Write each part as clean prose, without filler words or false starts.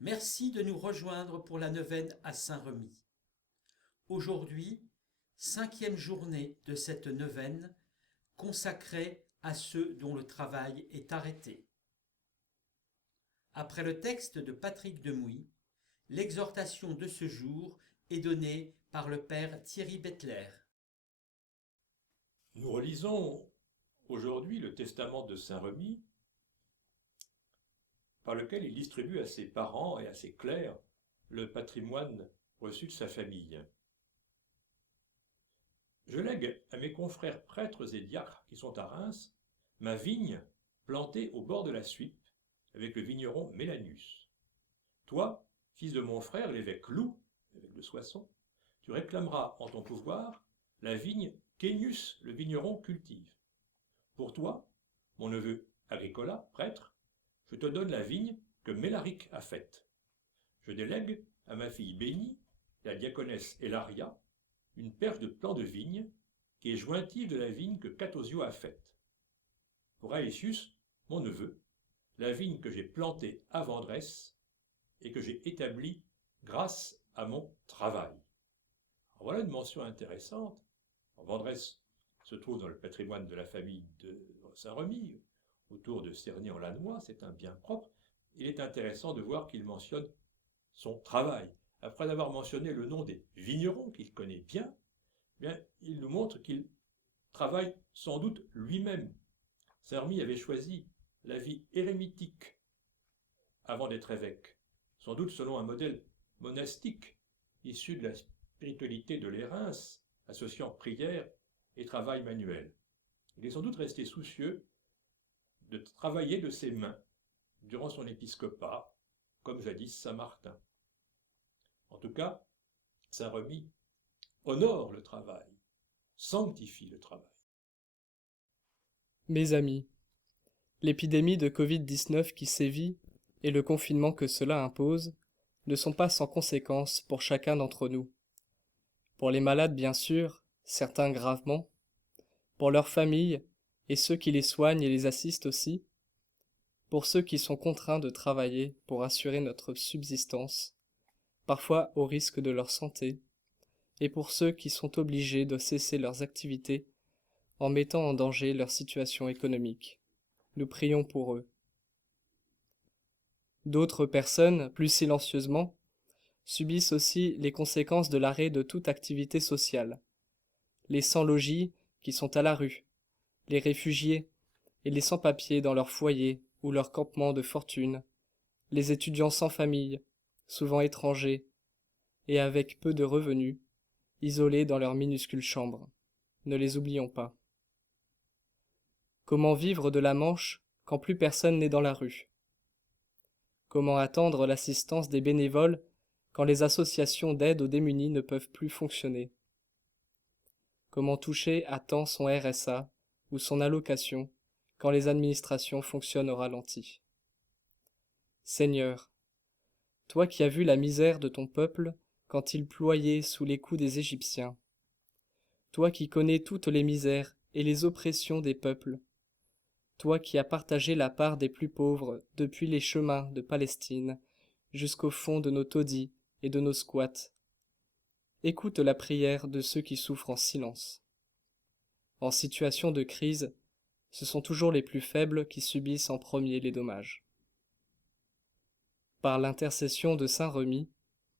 Merci de nous rejoindre pour la neuvaine à Saint-Remy. Aujourd'hui, 5e journée de cette neuvaine consacrée à ceux dont le travail est arrêté. Après le texte de Patrick Demouy, l'exhortation de ce jour est donnée par le père Thierry Bettler. Nous relisons aujourd'hui le testament de Saint-Remy, par lequel il distribue à ses parents et à ses clercs le patrimoine reçu de sa famille. Je lègue à mes confrères prêtres et diacres qui sont à Reims ma vigne plantée au bord de la Suippe avec le vigneron Mélanius. Toi, fils de mon frère l'évêque Loup, évêque de Soissons, tu réclameras en ton pouvoir la vigne qu'Ennius le vigneron cultive. Pour toi, mon neveu Agricola, prêtre, je te donne la vigne que Mélaric a faite. Je délègue à ma fille Bénie, la diaconesse Elaria, une perche de plants de vigne qui est jointive de la vigne que Catosio a faite. Pour Aécius, mon neveu, la vigne que j'ai plantée à Vendresse et que j'ai établie grâce à mon travail. Alors voilà une mention intéressante. Vendresse se trouve dans le patrimoine de la famille de Saint-Remy, autour de Cerny-en-Lannoy, c'est un bien propre. Il est intéressant de voir qu'il mentionne son travail. Après avoir mentionné le nom des vignerons qu'il connaît bien, il nous montre qu'il travaille sans doute lui-même. Saint-Remy avait choisi la vie érémitique avant d'être évêque, sans doute selon un modèle monastique, issu de la spiritualité de l'Érins, associant prière et travail manuel. Il est sans doute resté soucieux de travailler de ses mains durant son épiscopat, comme jadis Saint-Martin. En tout cas, Saint-Remy honore le travail, sanctifie le travail. Mes amis, l'épidémie de Covid-19 qui sévit et le confinement que cela impose ne sont pas sans conséquences pour chacun d'entre nous. Pour les malades, bien sûr, certains gravement, pour leurs familles et ceux qui les soignent et les assistent aussi, pour ceux qui sont contraints de travailler pour assurer notre subsistance, parfois au risque de leur santé, et pour ceux qui sont obligés de cesser leurs activités en mettant en danger leur situation économique. Nous prions pour eux. D'autres personnes, plus silencieusement, subissent aussi les conséquences de l'arrêt de toute activité sociale. Les sans-logis qui sont à la rue, les réfugiés et les sans-papiers dans leur foyer ou leur campement de fortune, les étudiants sans famille, souvent étrangers et avec peu de revenus, isolés dans leur minuscule chambre. Ne les oublions pas. Comment vivre de la manche quand plus personne n'est dans la rue? Comment attendre l'assistance des bénévoles quand les associations d'aide aux démunis ne peuvent plus fonctionner? Comment toucher à temps son RSA ou son allocation quand les administrations fonctionnent au ralenti? Seigneur, toi qui as vu la misère de ton peuple quand il ployait sous les coups des Égyptiens, toi qui connais toutes les misères et les oppressions des peuples, toi qui as partagé la part des plus pauvres depuis les chemins de Palestine jusqu'au fond de nos taudis et de nos squats, écoute la prière de ceux qui souffrent en silence. En situation de crise, ce sont toujours les plus faibles qui subissent en premier les dommages. Par l'intercession de saint Remy,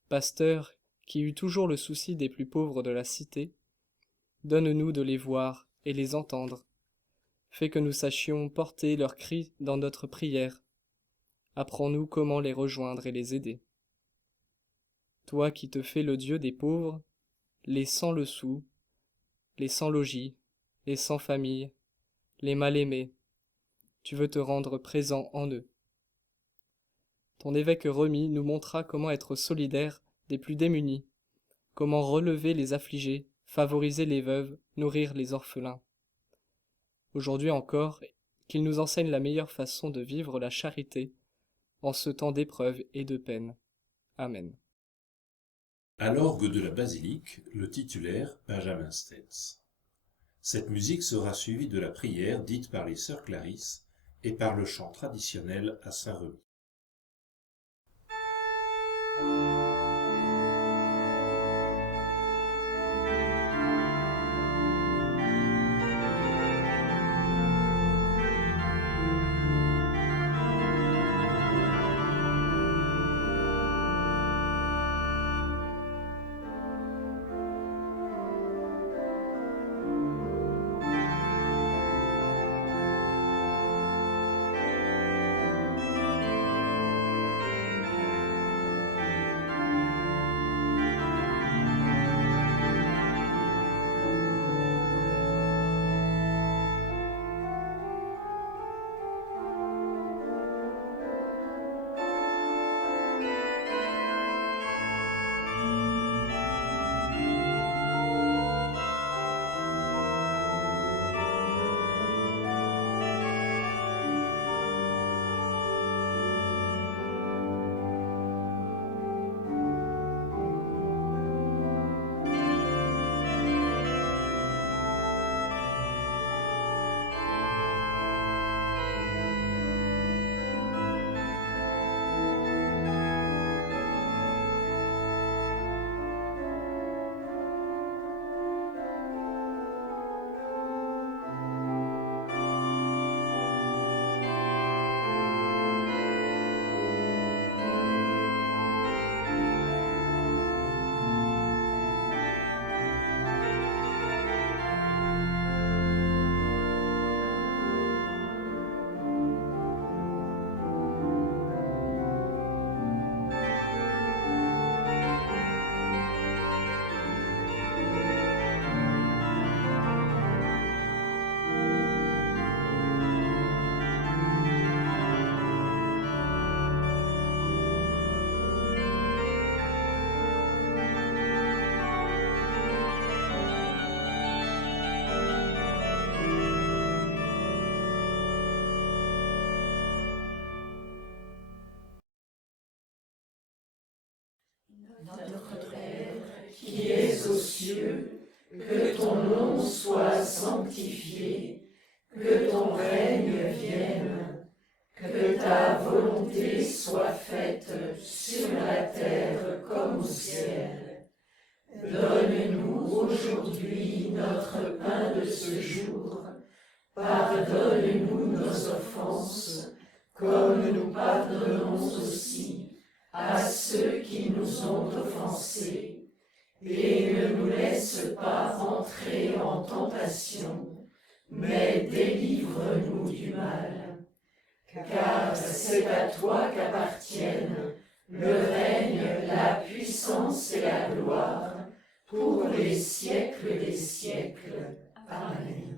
pasteur qui eut toujours le souci des plus pauvres de la cité, donne-nous de les voir et les entendre. Fais que nous sachions porter leurs cris dans notre prière. Apprends-nous comment les rejoindre et les aider. Toi qui te fais le Dieu des pauvres, les sans le sou, les sans logis, les sans famille, les mal-aimés, tu veux te rendre présent en eux. Ton évêque Remy nous montra comment être solidaire des plus démunis, comment relever les affligés, favoriser les veuves, nourrir les orphelins. Aujourd'hui encore, qu'il nous enseigne la meilleure façon de vivre la charité en ce temps d'épreuve et de peine. Amen. À l'orgue de la basilique, le titulaire Benjamin Stetz. Cette musique sera suivie de la prière dite par les sœurs Clarisse et par le chant traditionnel à Saint-Remy. Notre Père, qui es aux cieux, que ton nom soit sanctifié, que ton règne vienne, que ta volonté soit faite sur la terre comme au ciel. Donne-nous aujourd'hui notre pain de ce jour. Pardonne-nous nos offenses, comme nous pardonnons aussi à ceux qui nous ont offensés, et ne nous laisse pas entrer en tentation, mais délivre-nous du mal. Car c'est à toi qu'appartiennent le règne, la puissance et la gloire, pour les siècles des siècles. Amen.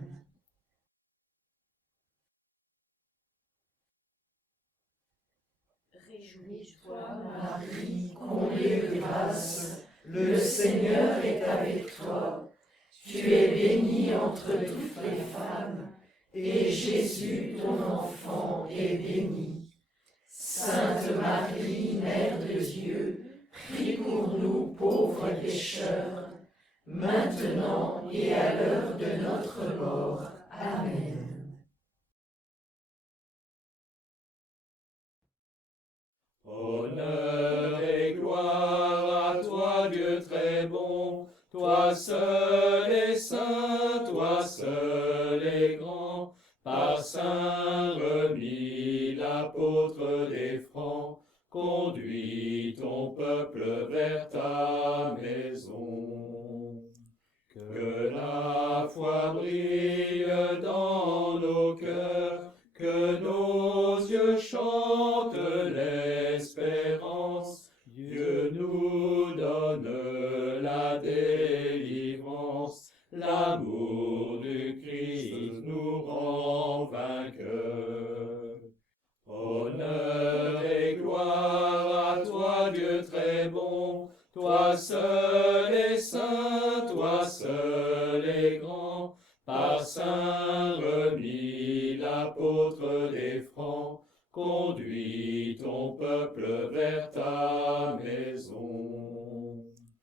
Réjouis-toi, Marie, comblée de grâce, le Seigneur est avec toi. Tu es bénie entre toutes les femmes, et Jésus, ton enfant, est béni. Sainte Marie, Mère de Dieu, prie pour nous pauvres pécheurs, maintenant et à l'heure de notre mort. Amen. Honneur et gloire à toi, Dieu très bon, toi seul est saint, toi seul est grand, par Saint Remi, l'apôtre des Francs, conduis ton peuple vers ta maison. Que la foi brille dans nos cœurs, que nos yeux chantent l'espérance. Dieu nous donne la délivrance, l'amour